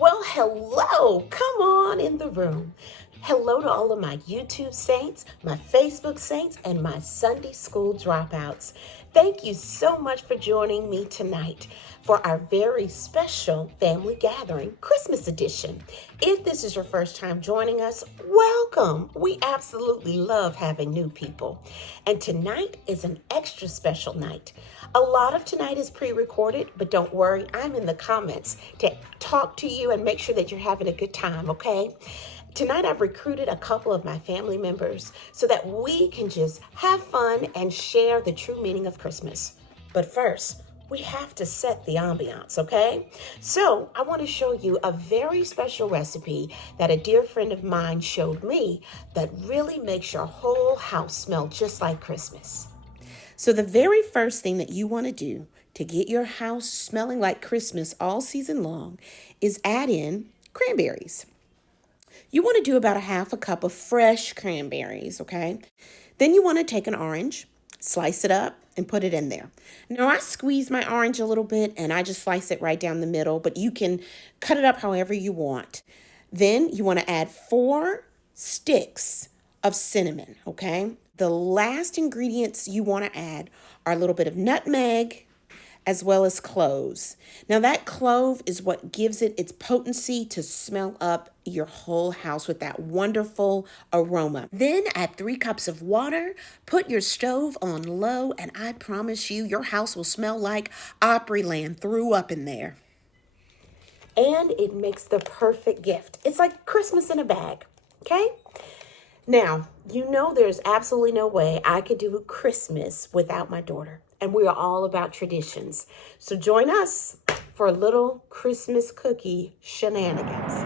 Well, hello. Come on in the room. Hello to all of my YouTube saints, my Facebook saints, and my Sunday school dropouts. Thank you so much for joining me tonight for our very special family gathering, Christmas edition. If this is your first time joining us, welcome. We absolutely love having new people. And tonight is an extra special night. A lot of tonight is pre-recorded, but don't worry, I'm in the comments to talk to you and make sure that you're having a good time, okay? Tonight I've recruited a couple of my family members so that we can just have fun and share the true meaning of Christmas. But first, we have to set the ambiance, okay? So I want to show you a very special recipe that a dear friend of mine showed me that really makes your whole house smell just like Christmas. So the very first thing that you want to do to get your house smelling like Christmas all season long is add in cranberries. You want to do about a half a cup of fresh cranberries, okay? Then you want to take an orange, slice it up, and put it in there. Now, I squeeze my orange a little bit, and I just slice it right down the middle, but you can cut it up however you want. Then you want to add 4 sticks of cinnamon, okay? The last ingredients you want to add are a little bit of nutmeg, as well as cloves. Now that clove is what gives it its potency to smell up your whole house with that wonderful aroma. Then add 3 cups of water, put your stove on low, and I promise you, your house will smell like Opryland threw up in there. And it makes the perfect gift. It's like Christmas in a bag, okay? Now, you know there's absolutely no way I could do Christmas without my daughter. And we are all about traditions. So join us for a little Christmas cookie shenanigans.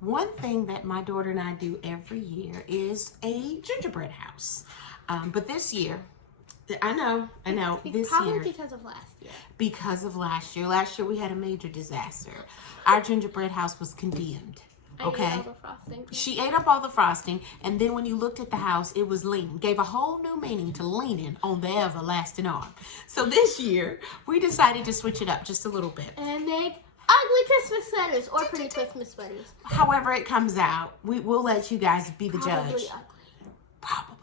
One thing that my daughter and I do every year is a gingerbread house. But this year, I know, this Probably year. because of last year. Because of last year. Last year we had a major disaster. Our gingerbread house was condemned. Okay. I ate all the frosting. She ate up all the frosting, and then when you looked at the house, it was leaning. Gave a whole new meaning to leaning on the everlasting arm. So this year, we decided to switch it up just a little bit. And make ugly Christmas sweaters or pretty Christmas sweaters. However it comes out, we'll let you guys be the Probably judge. ugly. Probably.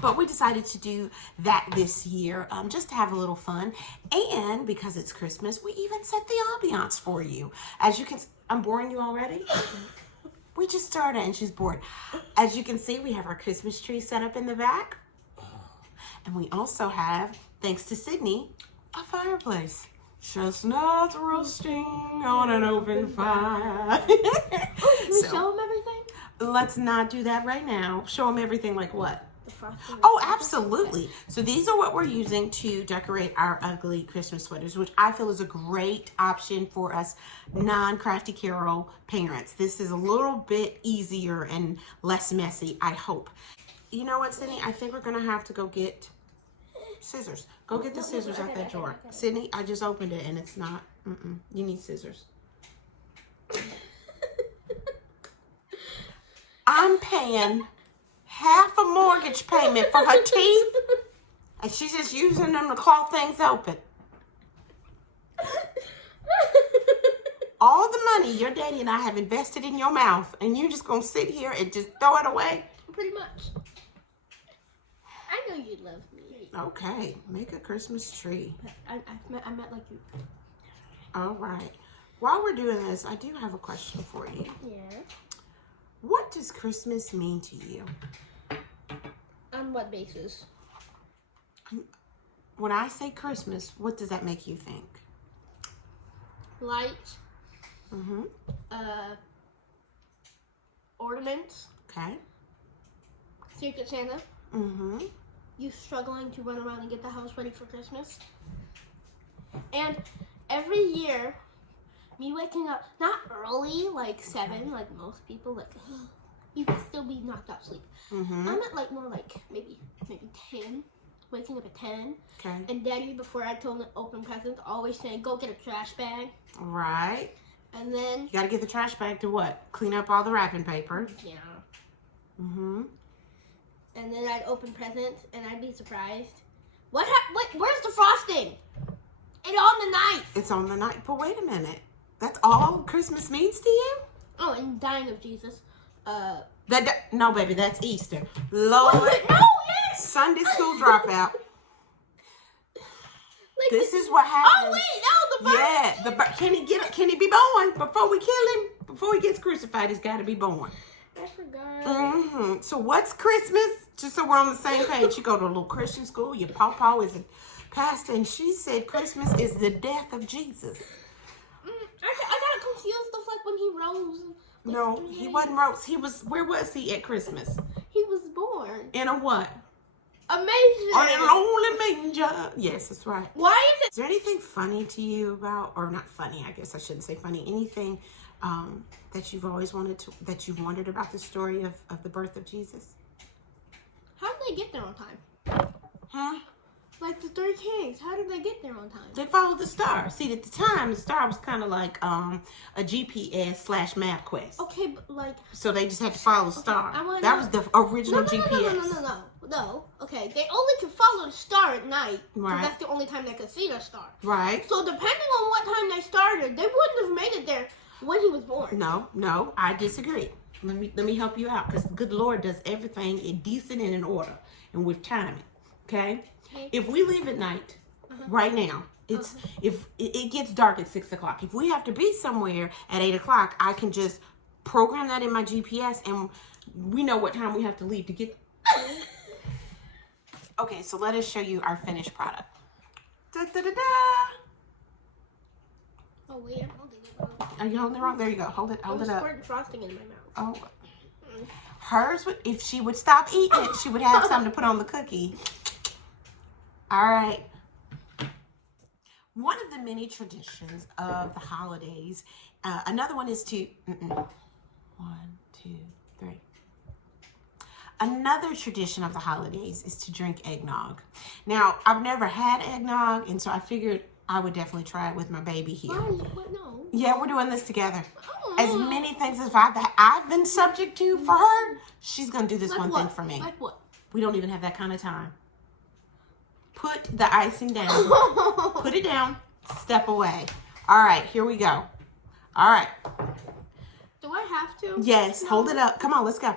But we decided to do that this year just to have a little fun. And because it's Christmas, we even set the ambiance for you. As you can, I'm boring you already? We just started and she's bored. As you can see, we have our Christmas tree set up in the back. And we also have, thanks to Sydney, a fireplace. Chestnuts roasting on an open fire. Can we show them everything? Let's not do that right now. Show them everything like what? The frosting. Oh, absolutely. So these are what we're using to decorate our ugly Christmas sweaters, which I feel is a great option for us non-Crafty Carol parents. This is a little bit easier and less messy, I hope. You know what, Sydney? I think we're going to have to go get scissors. Go get the scissors out that drawer. Sydney, I just opened it and it's not. You need scissors. I'm paying half a mortgage payment for her teeth, and she's just using them to claw things open. All the money your daddy and I have invested in your mouth, and you just gonna sit here and just throw it away? Pretty much. I know you love me. Okay, make a Christmas tree. I meant like you. All right. While we're doing this, I do have a question for you. Yeah. What does Christmas mean to you? On what basis? When I say Christmas, what does that make you think? Lights. Mm-hmm. Ornaments. Okay. Secret Santa. Mm-hmm. You struggling to run around and get the house ready for Christmas. And every year, me waking up, not early, like 7, like most people, like, you can still be knocked off sleep. Mm-hmm. I'm at like more like maybe 10, waking up at 10. Okay. And Daddy, before I told him to open presents, always saying, go get a trash bag. Right. And then, You gotta get the trash bag to what? Clean up all the wrapping paper. yeah. Mm-hmm. And then I'd open presents and I'd be surprised. Where's the frosting? It's on the knife. It's on the night. But wait a minute. That's all Christmas means to you? Oh, and dying of Jesus. No, baby, that's Easter. Lord, No, yes. Sunday school dropout. Like This is what happens. Oh wait, no, the birth. Yeah, can he be born before we kill him? Before he gets crucified, he's got to be born. I forgot. Mm-hmm. So what's Christmas? Just so we're on the same page. You go to a little Christian school. Your pawpaw is a pastor, and she said Christmas is the death of Jesus. I got confused of like when he rose. Like, No, he wasn't rose. He was. Where was he at Christmas? He was born. In a what? Amazing. On a lonely manger. Yes, that's right. Why is it? Is there anything funny to you about, or not funny? I guess I shouldn't say funny. Anything that you've always that you've wondered about the story of the birth of Jesus? How did they get there on time? Huh? Like the three kings, how did they get there on time? They followed the star. See, at the time, the star was kind of like a GPS/map quest. Okay, but like. So they just had to follow the star. I That was the original GPS. No. Okay, they only could follow the star at night. Right. That's the only time they could see the star. Right. So depending on what time they started, they wouldn't have made it there when he was born. No, I disagree. Let me help you out, because the good Lord does everything in decent and in order and with timing. Okay? If we leave at night, right now, if it gets dark at 6 o'clock. If we have to be somewhere at 8 o'clock, I can just program that in my GPS, and we know what time we have to leave to get. Okay, so let us show you our finished product. Da, da, da, da. Oh wait, I'm holding it wrong. Are you holding it wrong? There you go. Hold it up. Squirting frosting in my mouth. Oh. Hers would, if she would stop eating it, she would have something to put on the cookie. All right. One of the many traditions of the holidays, another one is to, 1, 2, 3. Another tradition of the holidays is to drink eggnog. Now, I've never had eggnog, and so I figured I would definitely try it with my baby here. What? No. Yeah, we're doing this together. Oh. As many things as I've been subject to for her, she's going to do this Like one what? thing for me. Like what? We don't even have that kind of time. Put the icing down. Put it down. Step away. All right, here we go. All right. Do I have to? Yes, No. hold it up. Come on, let's go.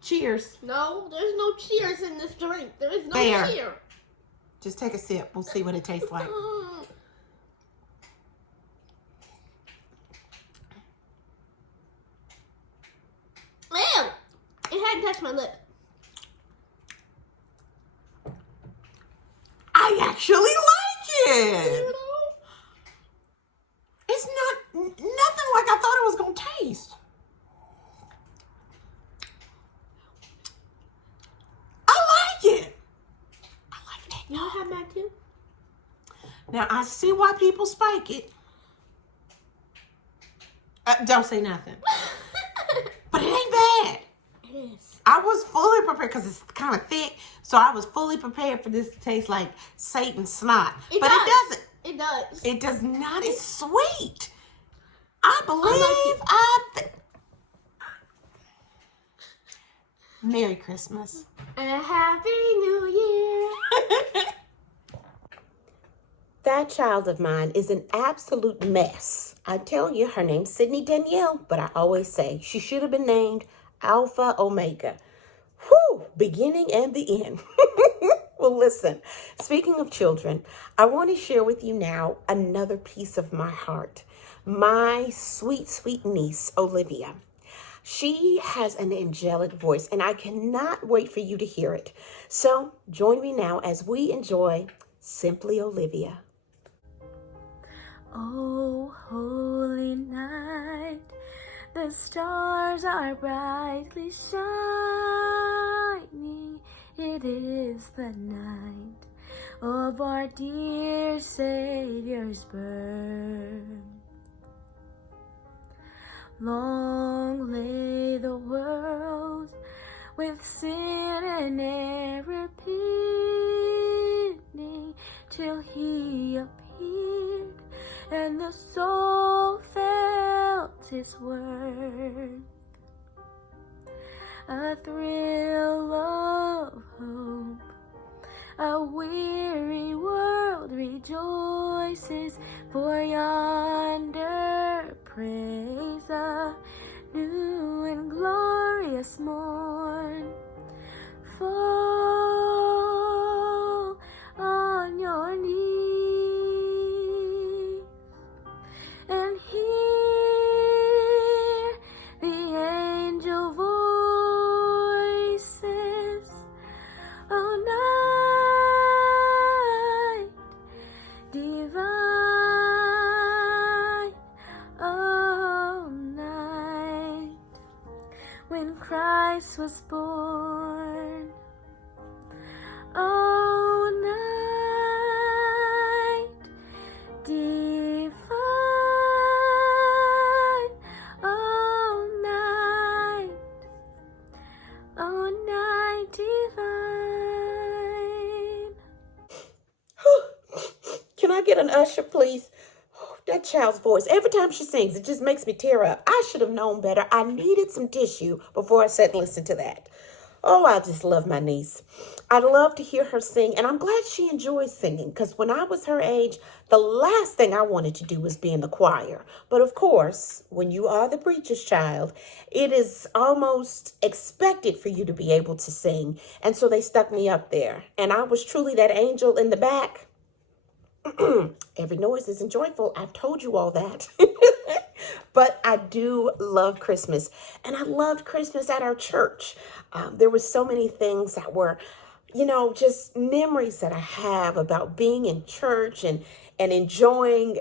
Cheers. No, there's no cheers in this drink. There is no There. cheer. Just take a sip. We'll see what it tastes like. Ew! It hadn't touched my lip. I actually like it. It's not nothing like I thought it was going to taste. I like it. I like it. You want to have mine too? Now, I see why people spike it. Don't say nothing. But it ain't bad. It is. I was fully prepared because it's kind of thick. So I was fully prepared for this to taste like Satan's snot. It But does. it doesn't. It does. It does not. It's sweet. I believe it. Merry Christmas. And a Happy New Year. That child of mine is an absolute mess. I tell you, her name's Sydney Danielle, but I always say she should have been named Alpha Omega. Whew, beginning and the end. Well, listen, speaking of children, I want to share with you now another piece of my heart. My sweet, sweet niece, Olivia. She has an angelic voice, and I cannot wait for you to hear it. So join me now as we enjoy Simply Olivia. Oh, holy night, the stars are brightly shining. It is the night of our dear Savior's birth. Long lay the world with sin and error pinning till he appeared and the soul felt his worth. A thrill of hope, a weary world rejoices For yonder praise a new and glorious morn. Fall on your knees and hear the angel voices. Oh, night divine, oh, night when Christ was born. Oh, night divine, oh, night divine. Can I get an usher, please? That child's voice, every time she sings, it just makes me tear up. I should have known better. I needed some tissue before I sat and listened to that. Oh, I just love my niece. I love to hear her sing, and I'm glad she enjoys singing, because when I was her age, the last thing I wanted to do was be in the choir. But of course, when you are the preacher's child, it is almost expected for you to be able to sing. And so they stuck me up there, and I was truly that angel in the back. Every noise isn't joyful. I've told you all that. But I do love Christmas. And I loved Christmas at our church. There were so many things that were, just memories that I have about being in church and enjoying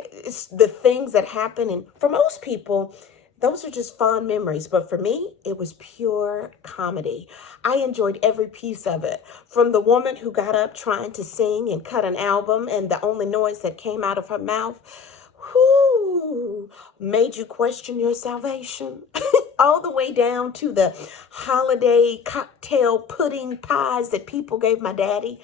the things that happen. And for most people, those are just fond memories. But for me, it was pure comedy. I enjoyed every piece of it. From the woman who got up trying to sing and cut an album, and the only noise that came out of her mouth, whoo, made you question your salvation. All the way down to the holiday cocktail pudding pies that people gave my daddy.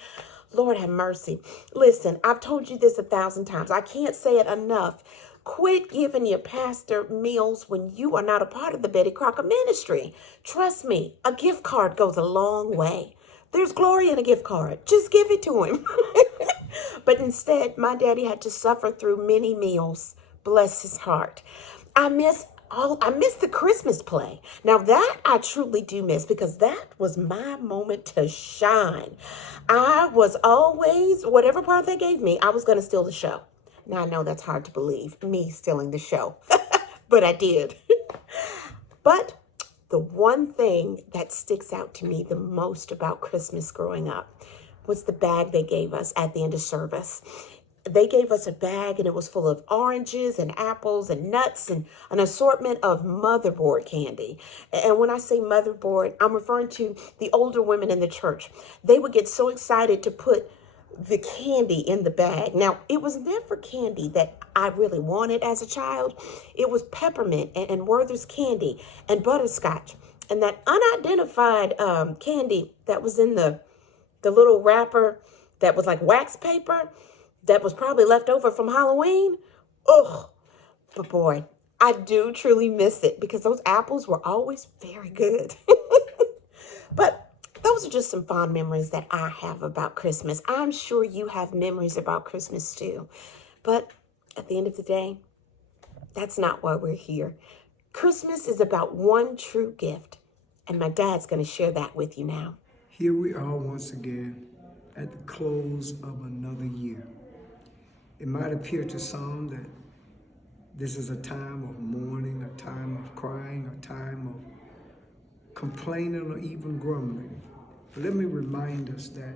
Lord have mercy. Listen, I've told you this 1,000 times. I can't say it enough. Quit giving your pastor meals when you are not a part of the Betty Crocker ministry. Trust me, a gift card goes a long way. There's glory in a gift card. Just give it to him. But instead, my daddy had to suffer through many meals. Bless his heart. I miss the Christmas play. Now that I truly do miss, because that was my moment to shine. I was always, whatever part they gave me, I was going to steal the show. Now, I know that's hard to believe, me stealing the show, but I did. But the one thing that sticks out to me the most about Christmas growing up was the bag they gave us at the end of service. They gave us a bag, and it was full of oranges and apples and nuts and an assortment of motherboard candy. And when I say motherboard, I'm referring to the older women in the church. They would get so excited to put the candy in the bag. Now, it was never candy that I really wanted as a child. It was peppermint and Werther's candy and butterscotch. And that unidentified candy that was in the little wrapper that was like wax paper that was probably left over from Halloween. Ugh. But boy, I do truly miss it, because those apples were always very good. But those are just some fond memories that I have about Christmas. I'm sure you have memories about Christmas too. But at the end of the day, that's not why we're here. Christmas is about one true gift, and my dad's going to share that with you now. Here we are once again at the close of another year. It might appear to some that this is a time of mourning, a time of crying, a time of complaining, or even grumbling. But let me remind us that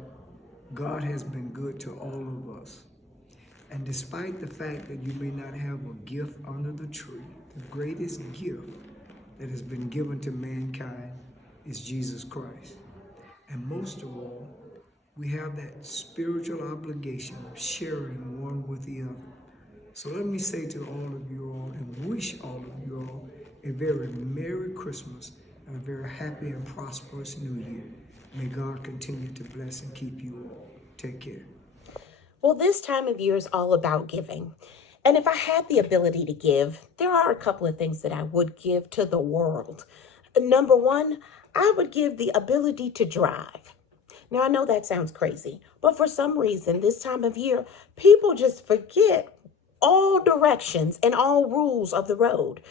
God has been good to all of us. And despite the fact that you may not have a gift under the tree, the greatest gift that has been given to mankind is Jesus Christ. And most of all, we have that spiritual obligation of sharing one with the other. So let me say to all of you all, and wish all of you all, a very Merry Christmas and a very happy and prosperous New Year. May God continue to bless and keep you all. Take care. Well, this time of year is all about giving. And if I had the ability to give, there are a couple of things that I would give to the world. Number one, I would give the ability to drive. Now, I know that sounds crazy, but for some reason, this time of year, people just forget all directions and all rules of the road.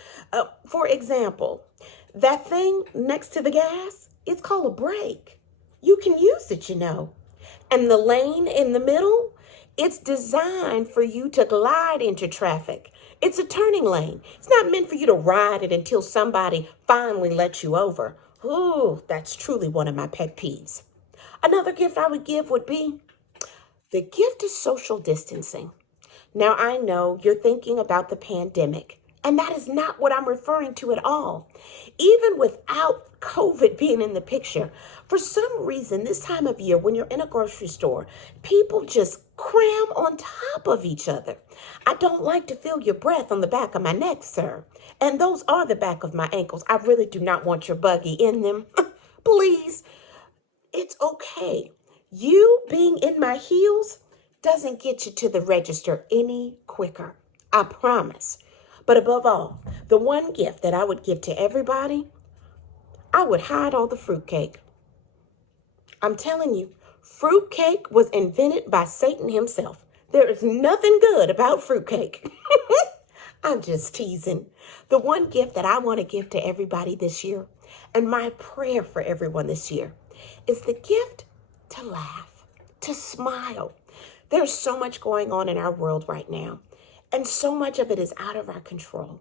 For example, that thing next to the gas, it's called a brake. You can use it, you know. And the lane in the middle, it's designed for you to glide into traffic. It's a turning lane. It's not meant for you to ride it until somebody finally lets you over. Ooh, that's truly one of my pet peeves. Another gift I would give would be the gift of social distancing. Now, I know you're thinking about the pandemic, and that is not what I'm referring to at all. Even without COVID being in the picture, for some reason, this time of year, when you're in a grocery store, people just cram on top of each other. I don't like to feel your breath on the back of my neck, sir. And those are the back of my ankles. I really do not want your buggy in them. Please, it's okay. You being in my heels doesn't get you to the register any quicker. I promise. But above all, the one gift that I would give to everybody, I would hide all the fruitcake. I'm telling you, fruitcake was invented by Satan himself. There is nothing good about fruitcake. I'm just teasing. The one gift that I want to give to everybody this year, and my prayer for everyone this year, is the gift to laugh, to smile. There's so much going on in our world right now, and so much of it is out of our control.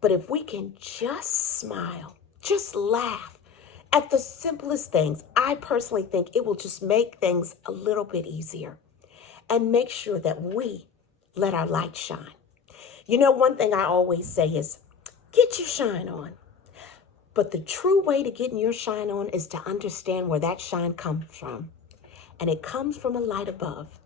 But if we can just smile, just laugh at the simplest things, I personally think it will just make things a little bit easier and make sure that we let our light shine. You know, one thing I always say is, get your shine on. But the true way to getting your shine on is to understand where that shine comes from. And it comes from a light above.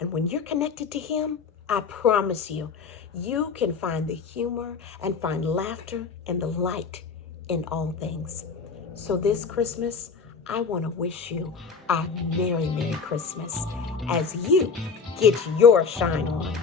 And when you're connected to him, I promise you, you can find the humor and find laughter and the light in all things. So this Christmas, I want to wish you a Merry, Merry Christmas as you get your shine on.